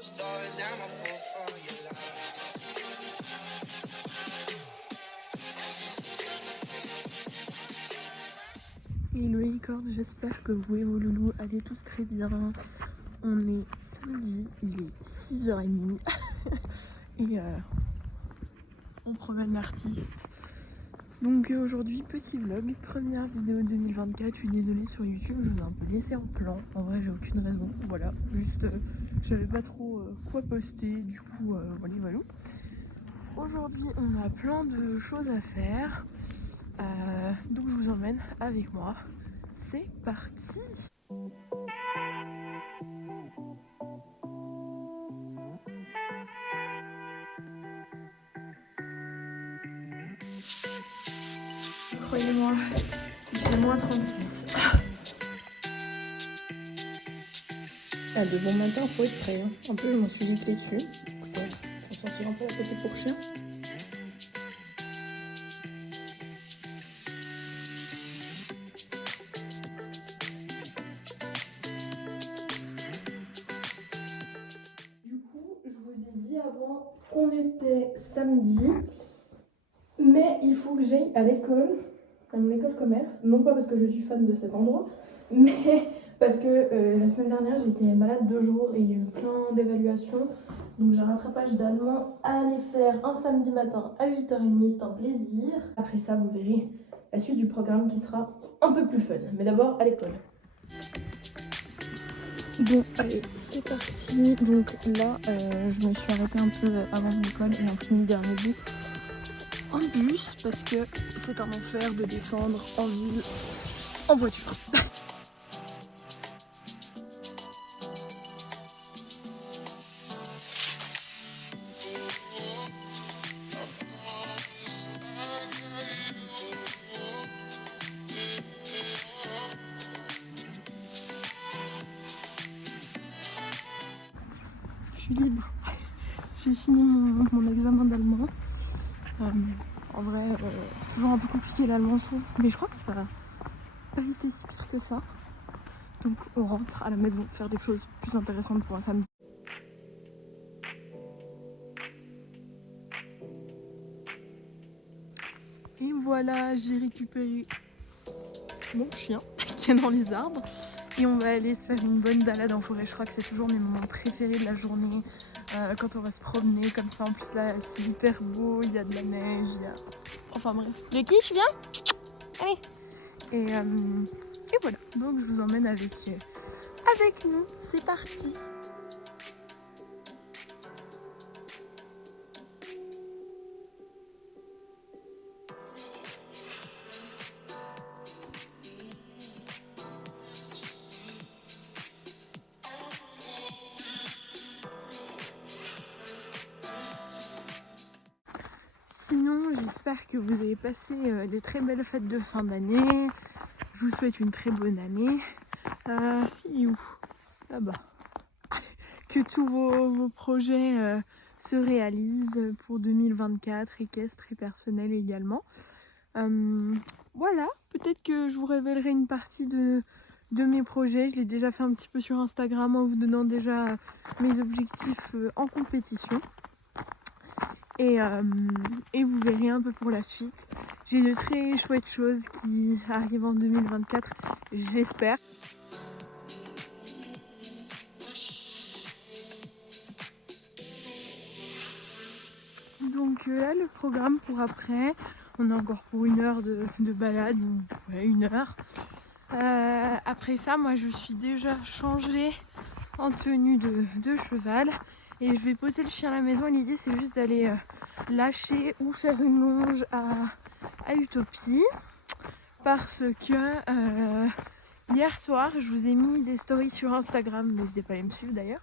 Hello les licornes, j'espère que vous et vos loulous allez tous très bien. On est samedi, il est 6h30 et on promène l'artiste. Donc aujourd'hui petit vlog, première vidéo 2024. Je suis désolée sur YouTube, je vous ai un peu laissé en plan. En vrai j'ai aucune raison, voilà, juste je savais pas trop quoi poster, du coup voilà. Aujourd'hui on a plein de choses à faire, donc je vous emmène avec moi. C'est parti! Croyez-moi, il fait moins 36. Ah, de bon matin, faut être prêt. En plus, je m'en suis jeté dessus. Écoutez, ça sentit un peu la côté pour chien. Du coup, je vous ai dit avant qu'on était samedi, mais il faut que j'aille à l'école, à mon école commerce. Non pas parce que je suis fan de cet endroit, mais parce que la semaine dernière j'étais malade 2 jours et il y a eu plein d'évaluations. Donc j'ai un rattrapage d'allemand à aller faire un samedi matin à 8h30, c'est un plaisir. Après ça vous verrez la suite du programme qui sera un peu plus fun. Mais d'abord à l'école. Bon allez c'est parti. Donc là je me suis arrêtée un peu avant l'école et un petit dernier bout en bus parce que c'est un enfer de descendre en ville en voiture. Je suis libre. J'ai fini mon examen d'allemand. En vrai, c'est toujours un peu compliqué l'allemand, je trouve. Mais je crois que ça n'a pas été si pire que ça. Donc on rentre à la maison faire des choses plus intéressantes pour un samedi. Et voilà, j'ai récupéré mon chien qui est dans les arbres. Et on va aller se faire une bonne balade en forêt. Je crois que c'est toujours mes moments préférés de la journée. Quand on va se promener comme ça, en plus là c'est hyper beau, il y a de la neige, il y a... Enfin bref. Le quiche, viens. Allez. Et voilà, donc je vous emmène avec nous, c'est parti. Sinon, j'espère que vous avez passé des très belles fêtes de fin d'année. Je vous souhaite une très bonne année. Là-bas. Que tous vos projets se réalisent pour 2024, équestre et personnel également. Voilà, peut-être que je vous révélerai une partie de mes projets. Je l'ai déjà fait un petit peu sur Instagram en vous donnant déjà mes objectifs en compétition. Et vous verrez un peu pour la suite. J'ai de très chouettes choses qui arrivent en 2024, j'espère. Donc là le programme pour après, on a encore pour 1 heure de balade, ouais 1 heure. Après ça moi je suis déjà changée en tenue de cheval et je vais poser le chien à la maison. L'idée c'est juste d'aller lâcher ou faire une longe à Utopie parce que hier soir je vous ai mis des stories sur Instagram, n'hésitez pas à aller me suivre d'ailleurs.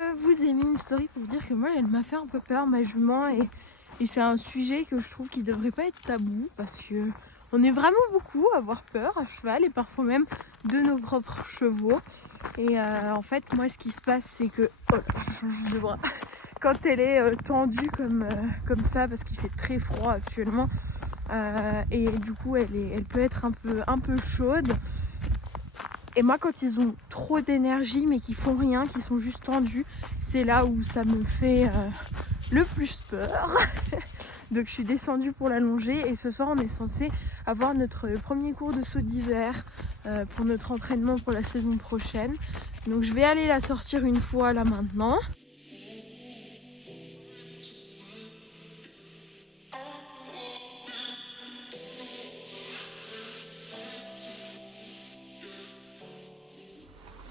Je vous ai mis une story pour vous dire que moi elle m'a fait un peu peur, ma jument, et c'est un sujet que je trouve qui devrait pas être tabou parce que on est vraiment beaucoup à avoir peur à cheval et parfois même de nos propres chevaux. Et en fait moi ce qui se passe c'est que je change de bras. Quand elle est tendue comme ça parce qu'il fait très froid actuellement et du coup elle peut être un peu chaude. Et moi quand ils ont trop d'énergie mais qu'ils font rien, qu'ils sont juste tendus, c'est là où ça me fait le plus peur. Donc je suis descendue pour l'allonger et ce soir on est censé avoir notre premier cours de saut d'hiver pour notre entraînement pour la saison prochaine. Donc je vais aller la sortir une fois là maintenant.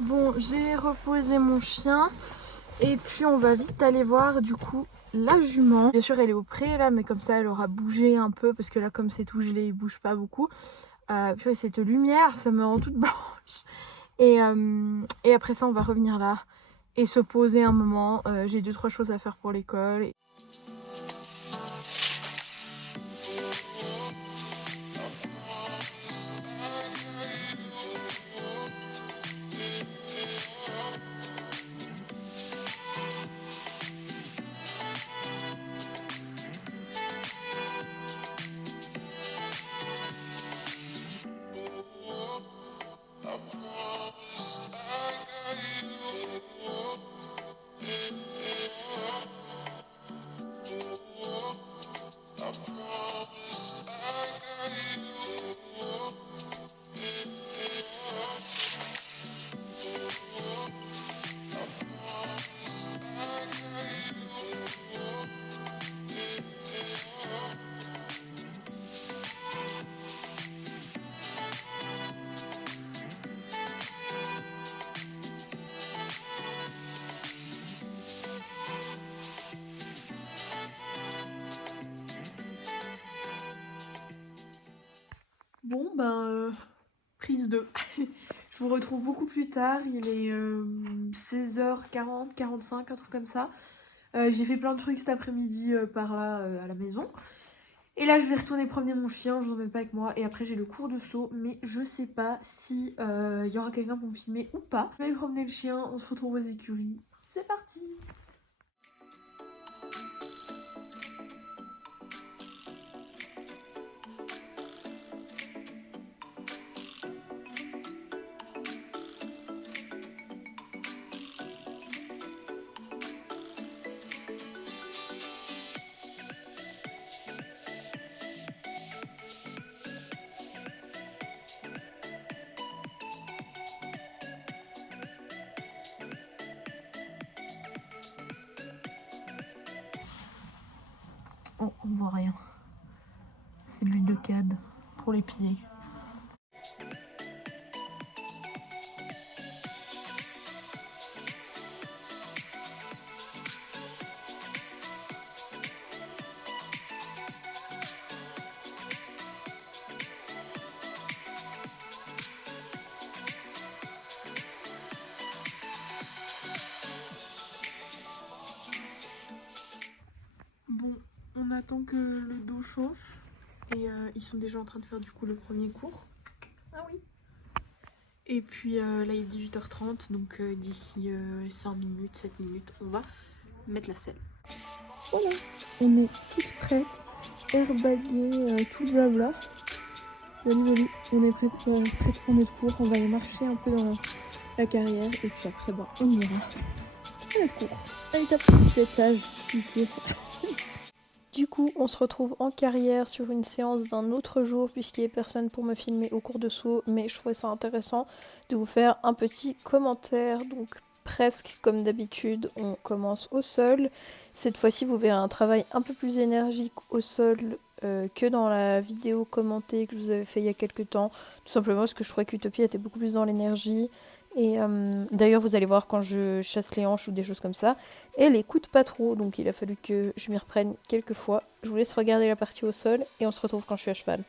Bon, j'ai reposé mon chien et puis on va vite aller voir du coup la jument. Bien sûr elle est au pré là, mais comme ça elle aura bougé un peu parce que là comme c'est tout gelé il bouge pas beaucoup. Puis cette lumière ça me rend toute blanche. Et après ça on va revenir là et se poser un moment. J'ai 2-3 choses à faire pour l'école. Bon ben prise 2. Je vous retrouve beaucoup plus tard, il est 16h40, 45, un truc comme ça. J'ai fait plein de trucs cet après-midi par là à la maison. Et là je vais retourner promener mon chien, je n'emmène pas avec moi. Et après j'ai le cours de saut, mais je sais pas si y aura quelqu'un pour me filmer ou pas. Je vais aller promener le chien, on se retrouve aux écuries. C'est parti! Oh, on voit rien. C'est de l'huile de cade pour les pieds. Bon, on attend que le dos chauffe et ils sont déjà en train de faire du coup le premier cours. Ah oui. Et puis là il est 18h30, donc d'ici 5 minutes, 7 minutes, on va mettre la selle. Voilà, on est toutes prêtes, airbaguées, tout le blabla. Joli, on est prêtes pour notre cours, on va aller marcher un peu dans la carrière et puis après on ira à notre cours. Allez, tape petit étage, Du coup, on se retrouve en carrière sur une séance d'un autre jour puisqu'il n'y a personne pour me filmer au cours de saut, mais je trouvais ça intéressant de vous faire un petit commentaire. Donc presque comme d'habitude, on commence au sol. Cette fois-ci, vous verrez un travail un peu plus énergique au sol que dans la vidéo commentée que je vous avais fait il y a quelques temps. Tout simplement parce que je trouvais qu'Utopia était beaucoup plus dans l'énergie. Et d'ailleurs, vous allez voir quand je chasse les hanches ou des choses comme ça, elle écoute pas trop, donc il a fallu que je m'y reprenne quelques fois. Je vous laisse regarder la partie au sol et on se retrouve quand je suis à cheval.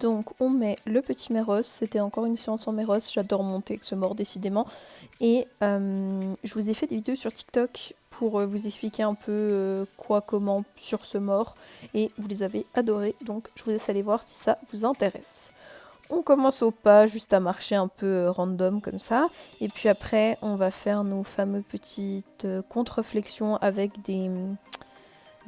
Donc on met le petit méros, c'était encore une séance en méros, j'adore monter avec ce mort décidément. Et je vous ai fait des vidéos sur TikTok pour vous expliquer un peu quoi, comment sur ce mort. Et vous les avez adorés, donc je vous laisse aller voir si ça vous intéresse. On commence au pas, juste à marcher un peu random comme ça. Et puis après, on va faire nos fameux petites contreflexions avec des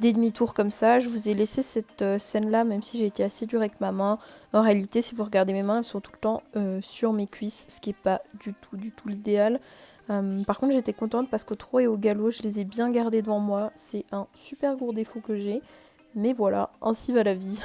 demi-tours comme ça. Je vous ai laissé cette scène-là, même si j'ai été assez dure avec ma main. En réalité, si vous regardez mes mains, elles sont tout le temps sur mes cuisses, ce qui n'est pas du tout l'idéal. Par contre, j'étais contente parce qu'au trot et au galop, je les ai bien gardés devant moi. C'est un super gros défaut que j'ai. Mais voilà, ainsi va la vie.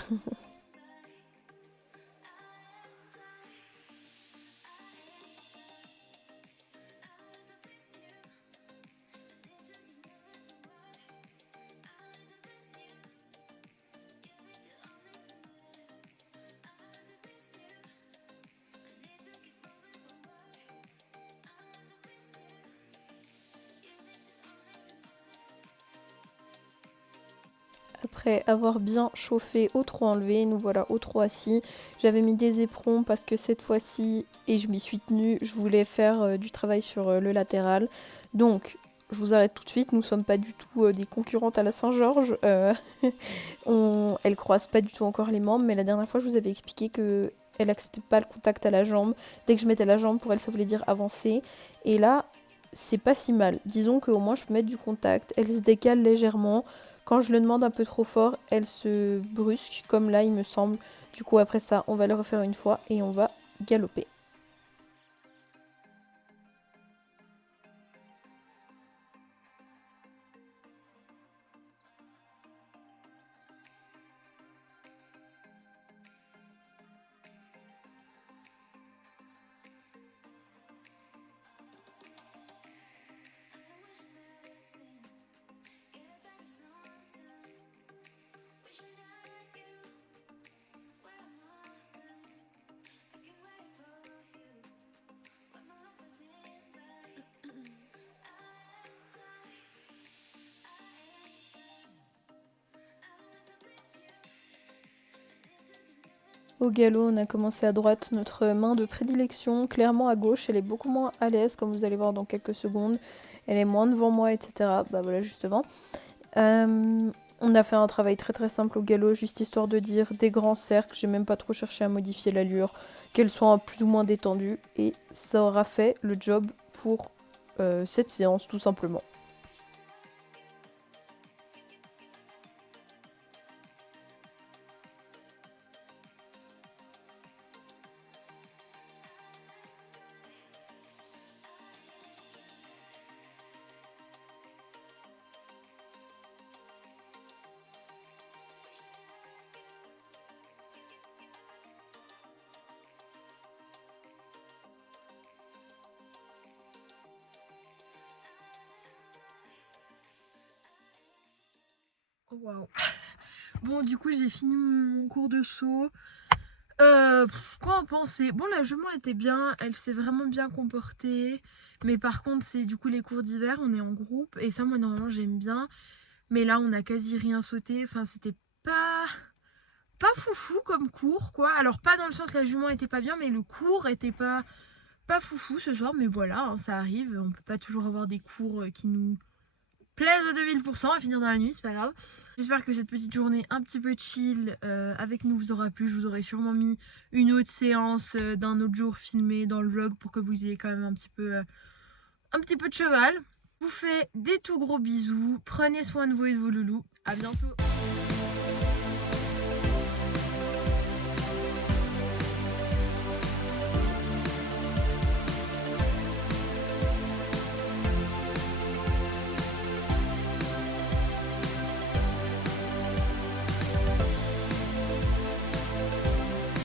Après avoir bien chauffé au trot enlevé, nous voilà au trot assis. J'avais mis des éperons parce que cette fois-ci, et je m'y suis tenue, je voulais faire du travail sur le latéral. Donc, je vous arrête tout de suite, nous ne sommes pas du tout des concurrentes à la Saint-Georges. Elle croise pas du tout encore les membres, mais la dernière fois, je vous avais expliqué que elle acceptait pas le contact à la jambe. Dès que je mettais la jambe, pour elle, ça voulait dire avancer. Et là, c'est pas si mal. Disons qu'au moins, je peux mettre du contact. Elle se décale légèrement. Quand je le demande un peu trop fort, elle se brusque, comme là il me semble. Du coup après ça, on va le refaire une fois et on va galoper. Au galop, on a commencé à droite, notre main de prédilection, clairement à gauche, elle est beaucoup moins à l'aise, comme vous allez voir dans quelques secondes. Elle est moins devant moi, etc. Bah voilà, justement. On a fait un travail très simple au galop, juste histoire de dire des grands cercles. J'ai même pas trop cherché à modifier l'allure, qu'elle soit plus ou moins détendue. Et ça aura fait le job pour cette séance, tout simplement. Waouh. Bon, du coup, j'ai fini mon cours de saut. Quoi en penser? Bon, la jument était bien, elle s'est vraiment bien comportée. Mais par contre, c'est du coup les cours d'hiver, on est en groupe. Et ça, moi, normalement, j'aime bien. Mais là, on a quasi rien sauté. Enfin, c'était pas foufou comme cours, quoi. Alors, pas dans le sens la jument était pas bien, mais le cours était pas foufou ce soir. Mais voilà, hein, ça arrive. On peut pas toujours avoir des cours qui nous plaise à 2000%, à finir dans la nuit, c'est pas grave. J'espère que cette petite journée un petit peu chill avec nous vous aura plu. Je vous aurais sûrement mis une autre séance d'un autre jour filmée dans le vlog pour que vous ayez quand même un petit peu de cheval. Je vous fais des tout gros bisous. Prenez soin de vous et de vos loulous. À bientôt.